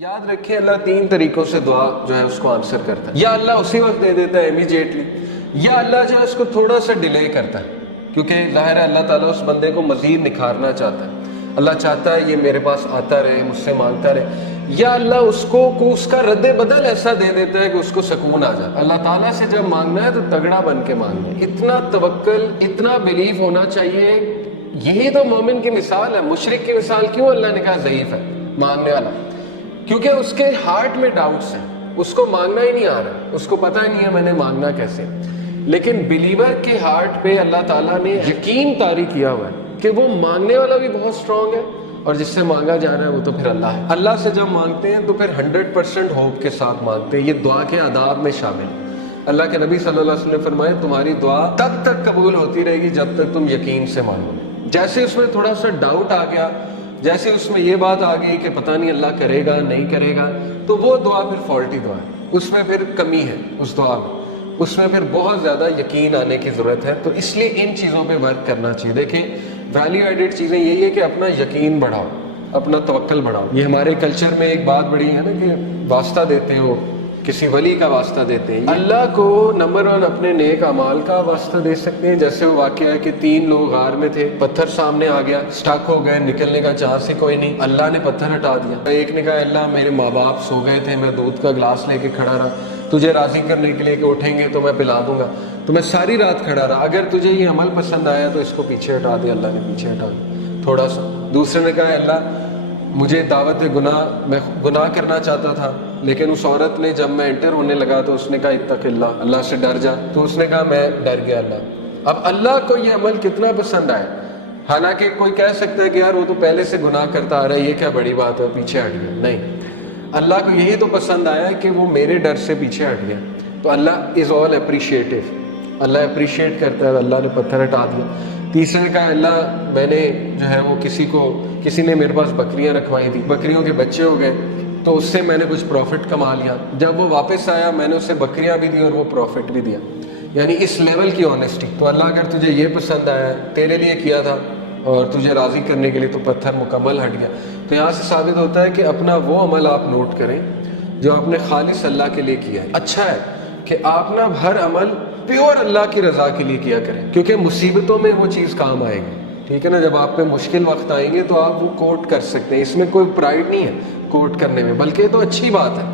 یاد رکھیں اللہ تین طریقوں سے دعا جو ہے اس کو آنسر کرتا ہے. یا اللہ اسی وقت دے دیتا ہے امیجیٹلی، یا اللہ جو ہے اس کو تھوڑا سا ڈیلے کرتا ہے، کیونکہ ظاہر ہے اللہ تعالیٰ اس بندے کو مزید نکھارنا چاہتا ہے. اللہ چاہتا ہے یہ میرے پاس آتا رہے، مجھ سے مانگتا رہے. یا اللہ اس کو اس کا رد بدل ایسا دے دیتا ہے کہ اس کو سکون آ جائے. اللہ تعالیٰ سے جب مانگنا ہے تو تگڑا بن کے مانگنا ہے، اتنا توکل، اتنا بلیف ہونا چاہیے. یہی تو مومن کی مثال ہے. مشرک کی مثال کیوں اللہ نے کہا ضعیف ہے مانگنے والا؟ کیونکہ اس کے ہارٹ میں ڈاؤٹس ہیں، اس کو مانگنا ہی نہیں آ رہا، اس کو پتہ ہی نہیں ہے میں نے مانگنا کیسے. لیکن بلیور کے ہارٹ پہ اللہ تعالیٰ نے یقین طاری کیا ہوا ہے کہ وہ مانگنے والا بھی بہت اسٹرانگ ہے، اور جس سے مانگا جا رہا ہے وہ تو پھر اللہ ہے. اللہ سے جب مانگتے ہیں تو پھر 100% ہوپ کے ساتھ مانگتے ہیں. یہ دعا کے آداب میں شامل ہے. اللہ کے نبی صلی اللہ علیہ وسلم نے فرمایا تمہاری دعا تب تک قبول ہوتی رہے گی جب تک تم یقین سے مانگو. جیسے اس میں تھوڑا سا ڈاؤٹ آ گیا، جیسے اس میں یہ بات آ گئی کہ پتہ نہیں اللہ کرے گا نہیں کرے گا، تو وہ دعا پھر فالٹی دعا ہے، اس میں پھر کمی ہے اس دعا میں، اس میں پھر بہت زیادہ یقین آنے کی ضرورت ہے. تو اس لیے ان چیزوں پہ ورک کرنا چاہیے. دیکھیں ویلیو ایڈڈ چیزیں یہی ہے کہ اپنا یقین بڑھاؤ، اپنا توکل بڑھاؤ. یہ ہمارے کلچر میں ایک بات بڑی ہے نا کہ واسطہ دیتے ہیں، وہ کسی ولی کا واسطہ دیتے ہیں. اللہ کو نمبر 1 اپنے نیک اعمال کا واسطہ دے سکتے ہیں. جیسے وہ واقعہ ہے کہ 3 لوگ غار میں تھے، پتھر سامنے آ گیا، سٹک ہو گئے، نکلنے کا چانس ہی کوئی نہیں. اللہ نے پتھر ہٹا دیا. ایک نے کہا اللہ میرے ماں باپ سو گئے تھے، میں دودھ کا گلاس لے کے کھڑا رہا تجھے راضی کرنے کے لیے کہ اٹھیں گے تو میں پلا دوں گا، تو میں ساری رات کھڑا رہا. اگر تجھے یہ عمل پسند آیا تو اس کو پیچھے ہٹا دے. اللہ نے پیچھے ہٹا دیا تھوڑا سا. دوسرے نے کہا اللہ مجھے دعوت گناہ، میں گناہ کرنا چاہتا تھا، لیکن اس عورت نے جب میں انٹر ہونے لگا تو اس نے کہا اتق اللہ، اللہ سے ڈر جا، تو اس نے کہا میں ڈر گیا اللہ. اب اللہ کو یہ عمل کتنا پسند آئے. حالانکہ کوئی کہہ سکتا ہے کہ یار وہ تو پہلے سے گناہ کرتا آ رہا ہے، یہ کیا بڑی بات ہے پیچھے ہٹ گیا. نہیں، اللہ کو یہی تو پسند آیا کہ وہ میرے ڈر سے پیچھے ہٹ گیا. تو اللہ از آل اپریشیٹو، اللہ اپریشیٹ کرتا ہے. اللہ نے پتھر ہٹا دیا. تیسرے نے کہا اللہ میں نے جو ہے وہ کسی نے میرے پاس بکریاں رکھوائی تھی، بکریوں کے بچے ہو گئے تو اس سے میں نے کچھ پروفٹ کما لیا. جب وہ واپس آیا میں نے اسے بکریاں بھی دی اور وہ پروفٹ بھی دیا. یعنی اس لیول کی آنیسٹی. تو اللہ اگر تجھے یہ پسند آیا، تیرے لیے کیا تھا اور تجھے راضی کرنے کے لیے، تو پتھر مکمل ہٹ گیا. تو یہاں سے ثابت ہوتا ہے کہ اپنا وہ عمل آپ نوٹ کریں جو آپ نے خالص اللہ کے لیے کیا ہے. اچھا ہے کہ آپ نا ہر عمل پیور اللہ کی رضا کے لیے کیا کریں، کیونکہ مصیبتوں میں وہ چیز کام آئے گی. ٹھیک ہے نا، جب آپ پہ مشکل وقت آئیں گے تو آپ وہ کوٹ کر سکتے ہیں. اس میں کوئی پرائڈ نہیں ہے کوٹ کرنے میں، بلکہ یہ تو اچھی بات ہے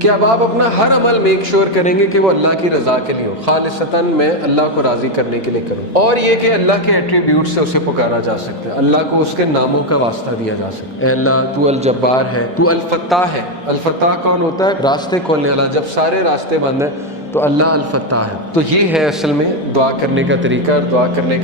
کہ اب آپ اپنا ہر عمل میک شور کریں گے کہ وہ اللہ کی رضا کے لیے ہو، خالصتاً میں اللہ کو راضی کرنے کے لیے کروں. اور یہ کہ اللہ کے ایٹریبیوٹ سے اسے پکارا جا سکتا ہے، اللہ کو اس کے ناموں کا واسطہ دیا جا سکتا ہے. اے اللہ تو الجبار ہے، تو الفتاح ہے. الفتاح کون ہوتا ہے؟ راستے کھولنے والا. جب سارے راستے بند ہیں تو اللہ الفتاح ہے. تو یہ ہے اصل میں دعا کرنے کا طریقہ اور دعا کرنے کا